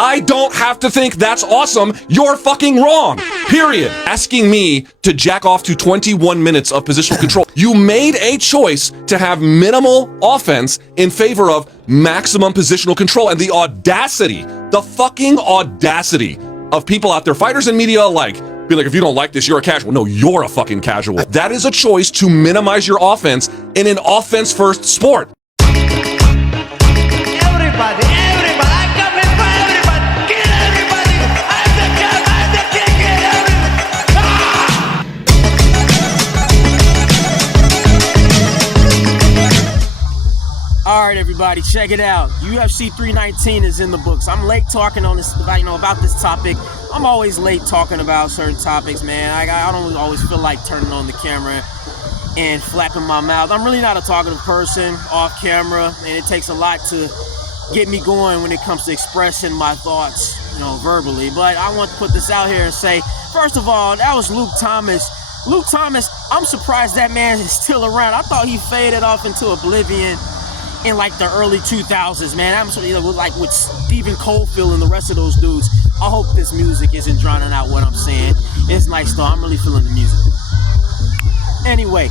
I don't have to think that's awesome. You're fucking wrong. Period. Asking me to jack off to 21 minutes of positional control. You made a choice to have minimal offense in favor of maximum positional control. And the audacity, the fucking audacity of people out there, fighters and media alike, be like, if you don't like this, you're a casual. No, you're a fucking casual. That is a choice to minimize your offense in an offense-first sport. Everybody, I come in for everybody. Kill everybody. I'm the champ, I'm the king, kill everybody. All right, everybody, check it out. UFC 319 is in the books. I'm late talking on this about this topic. I'm always late talking about certain topics, man. I don't always feel like turning on the camera and flapping my mouth. I'm really not a talkative person off camera, and it takes a lot to get me going when it comes to expressing my thoughts, verbally. But I want to put this out here and say, first of all, that was Luke Thomas. Luke Thomas, I'm surprised that man is still around. I thought he faded off into oblivion in like the early 2000s, man. I'm like with Stephen Colefield and the rest of those dudes. I hope this music isn't drowning out what I'm saying. It's nice though. I'm really feeling the music. Anyway,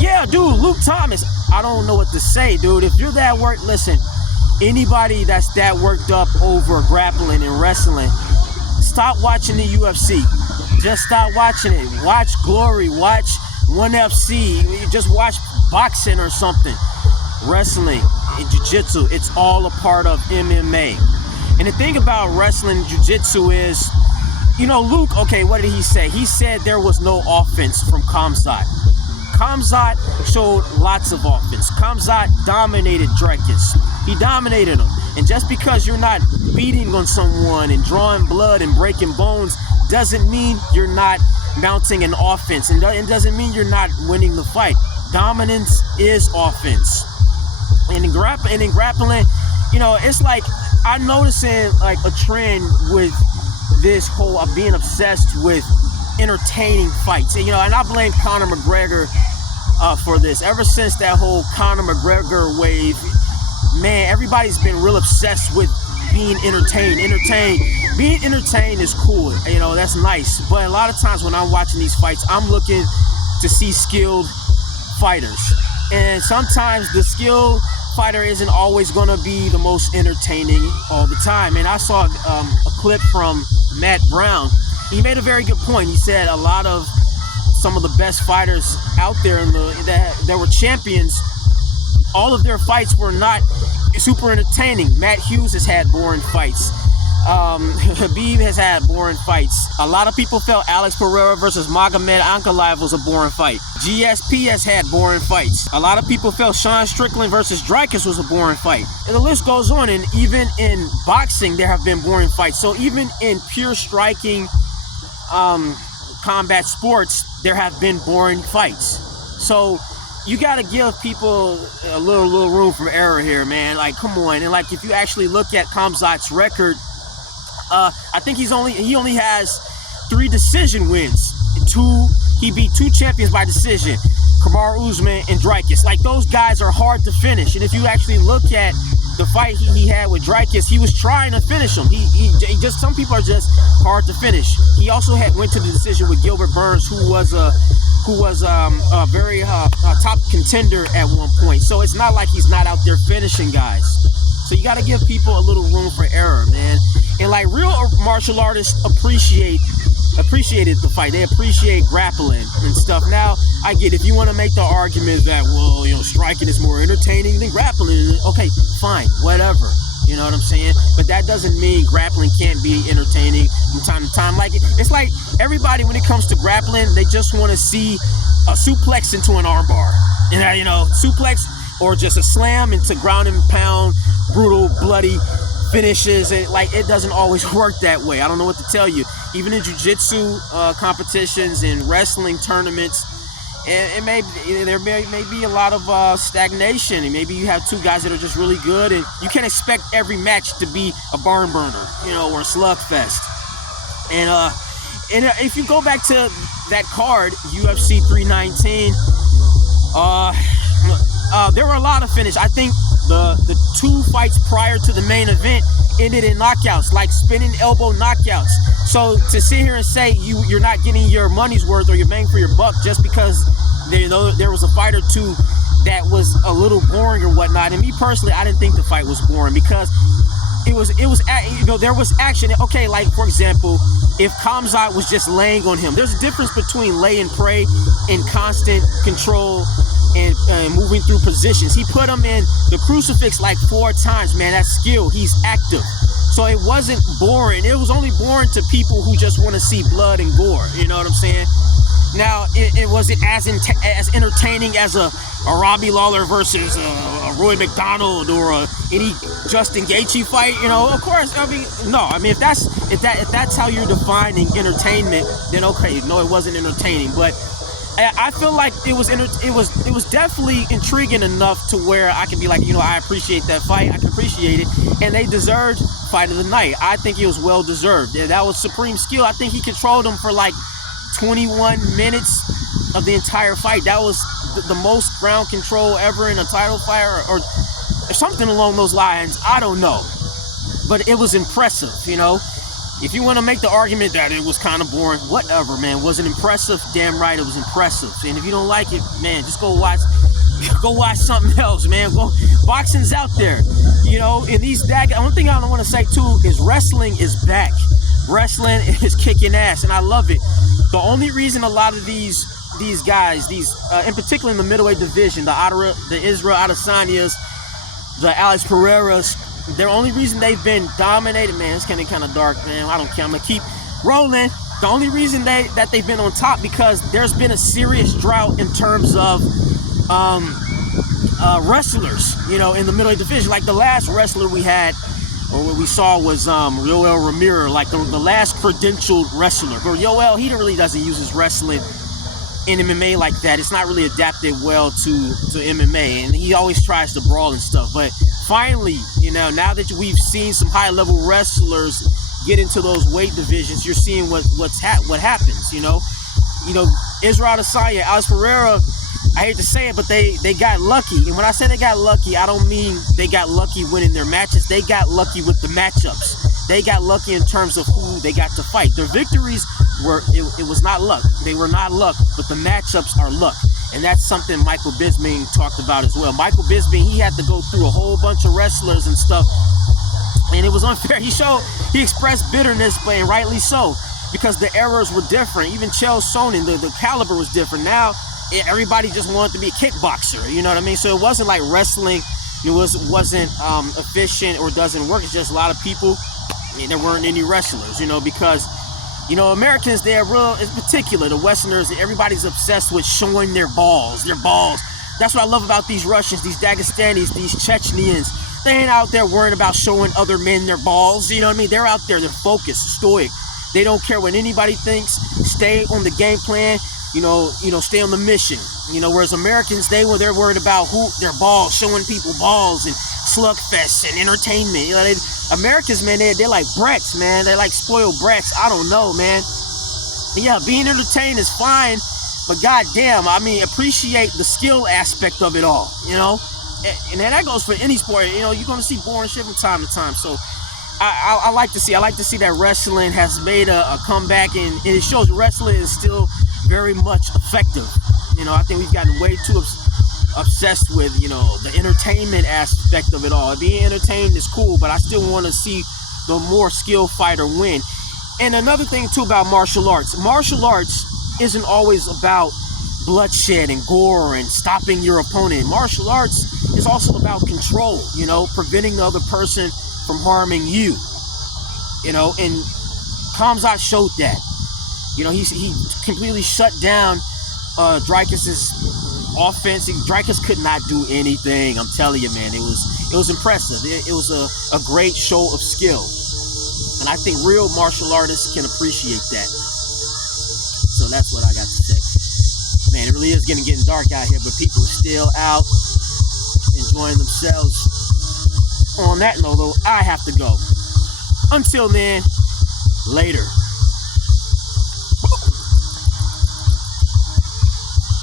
yeah, dude, Luke Thomas. I don't know what to say, dude. If you're that worked, listen. Anybody that's that worked up over grappling and wrestling, stop watching the UFC. Just stop watching it. Watch Glory. Watch ONE FC. Just watch boxing or something. Wrestling and jiu-jitsu, it's all a part of MMA. And the thing about wrestling and jiu-jitsu is, Luke, okay, what did he say? He said there was no offense from Khamzat. Khamzat showed lots of offense. Khamzat dominated Dricus. He dominated him. And just because you're not beating on someone and drawing blood and breaking bones doesn't mean you're not mounting an offense. And it doesn't mean you're not winning the fight. Dominance is offense. And in grappling, it's like I'm noticing like a trend with this whole being obsessed with entertaining fights. And I blame Conor McGregor for this. Ever since that whole Conor McGregor wave, man, everybody's been real obsessed with being entertained. Being entertained is cool. That's nice. But a lot of times when I'm watching these fights, I'm looking to see skilled fighters. And sometimes the skilled fighter isn't always going to be the most entertaining all the time. And I saw a clip from Matt Brown. He made a very good point. He said a lot of some of the best fighters out there that were champions, all of their fights were not super entertaining. Matt Hughes has had boring fights. Habib has had boring fights. A lot of people felt Alex Pereira versus Magomed Ankalaev was a boring fight. GSP has had boring fights. A lot of people felt Sean Strickland versus Dricus was a boring fight. And the list goes on. And even in boxing, there have been boring fights. So even in pure striking combat sports, there have been boring fights. So you got to give people a little room for error here, man. Like, come on. And like, if you actually look at Khamzat's record, I think he only has 3 decision wins. He beat 2 champions by decision, Kamaru Usman and Dricus. Like, those guys are hard to finish. And if you actually look at the fight he had with Dricus, he was trying to finish him. He just, some people are just hard to finish. He also went to the decision with Gilbert Burns, who was a very top contender at one point. So it's not like he's not out there finishing guys. So you got to give people a little room for error, man. And like real martial artists appreciated the fight. They appreciate grappling and stuff. Now, I get if you want to make the argument that, well, striking is more entertaining than grappling. Okay, fine, whatever. You know what I'm saying? But that doesn't mean grappling can't be entertaining from time to time. Like, it's like everybody, when it comes to grappling, they just want to see a suplex into an armbar. Suplex or just a slam into ground and pound, brutal, bloody finishes. It doesn't always work that way. I don't know what to tell you. Even in jiu-jitsu competitions and wrestling tournaments, there may be a lot of stagnation, and maybe you have 2 guys that are just really good, and you can't expect every match to be a barn burner, or a slugfest. And if you go back to that card, UFC 319, there were a lot of finish. I think the 2 fights prior to the main event, ended in knockouts, like spinning elbow knockouts. So to sit here and say you're not getting your money's worth or your bang for your buck just because there was a fight or two that was a little boring or whatnot. And me personally, I didn't think the fight was boring because there was action. Okay, like for example, if Khamzat was just laying on him, there's a difference between lay and pray and constant control and moving through positions. He put him in the crucifix like 4 times, man. That's skill. He's active. So it wasn't boring. It was only boring to people who just want to see blood and gore. You know what I'm saying? Now, it wasn't as entertaining as a Robbie Lawler versus a Roy McDonald or any Justin Gaethje fight. You know, of course. I mean, no. I mean, if that's how you're defining entertainment, then okay, no, it wasn't entertaining. But I feel like it was definitely intriguing enough to where I can be like, you know, I appreciate that fight. I can appreciate it, and they deserved fight of the night. I think it was well deserved. That was supreme skill. I think he controlled them for like 21 minutes of the entire fight. That was the most ground control ever in a title fight or something along those lines. I don't know, but it was impressive. You know, if you want to make the argument that it was kind of boring, whatever, man. Was it impressive? Damn right, it was impressive. And if you don't like it, man, just go watch something else, man. Boxing's out there, you know. And one thing I want to say too is wrestling is back. Wrestling is kicking ass, and I love it. The only reason a lot of these guys, in particular in the middleweight division, the Israel Adesanyas, the Alex Pereiras, the only reason they've been dominated, man, it's getting kind of dark, man. I don't care. I'm gonna keep rolling. The only reason that they've been on top because there's been a serious drought in terms of wrestlers, you know, in the middleweight division. Like the last wrestler we had, or what we saw was Yoel Romero, like the last credentialed wrestler. But Yoel, he really doesn't use his wrestling in MMA like that. It's not really adapted well to MMA, and he always tries to brawl and stuff. But finally, you know, now that we've seen some high-level wrestlers get into those weight divisions, you're seeing what happens. You know, Israel Adesanya, Alex Pereira. I hate to say it, but they got lucky. And when I say they got lucky, I don't mean they got lucky winning their matches. They got lucky with the matchups. They got lucky in terms of who they got to fight. Their victories it was not luck. They were not luck, but the matchups are luck. And that's something Michael Bisping talked about as well. Michael Bisping, he had to go through a whole bunch of wrestlers and stuff, and it was unfair. He expressed bitterness, but and rightly so, because the eras were different. Even Chael Sonnen, the caliber was different. Now, everybody just wanted to be a kickboxer, you know what I mean? So it wasn't like wrestling, it wasn't efficient or doesn't work. It's just a lot of people, and there weren't any wrestlers, you know, because, you know, Americans, they're real, in particular, the Westerners, everybody's obsessed with showing their balls. That's what I love about these Russians, these Dagestanis, these Chechens. They ain't out there worrying about showing other men their balls, you know what I mean? They're out there, they're focused, stoic. They don't care what anybody thinks. Stay on the game plan. You know, stay on the mission. You know, whereas Americans, they're worried about their balls, showing people balls and slugfests and entertainment. You know, Americans, man, they're like brats, man. They're like spoiled brats. I don't know, man. Yeah, being entertained is fine, but goddamn, I mean, appreciate the skill aspect of it all. You know, and that goes for any sport. You know, you're gonna see boring shit from time to time. So I like to see that wrestling has made a comeback, and it shows wrestling is still very much effective. You know, I think we've gotten way too obsessed with, you know, the entertainment aspect of it all. Being entertained is cool, but I still want to see the more skilled fighter win. And another thing too about martial arts isn't always about bloodshed and gore and stopping your opponent. Martial arts is also about control, you know, preventing the other person from harming you. You know, and Khamzat showed that. You know, he completely shut down Dricus's offense. Dricus could not do anything. I'm telling you, man, it was impressive. It was a great show of skill, and I think real martial artists can appreciate that. So that's what I got to say. Man, it really is getting dark out here, but people are still out enjoying themselves. On that note, though, I have to go. Until then, later.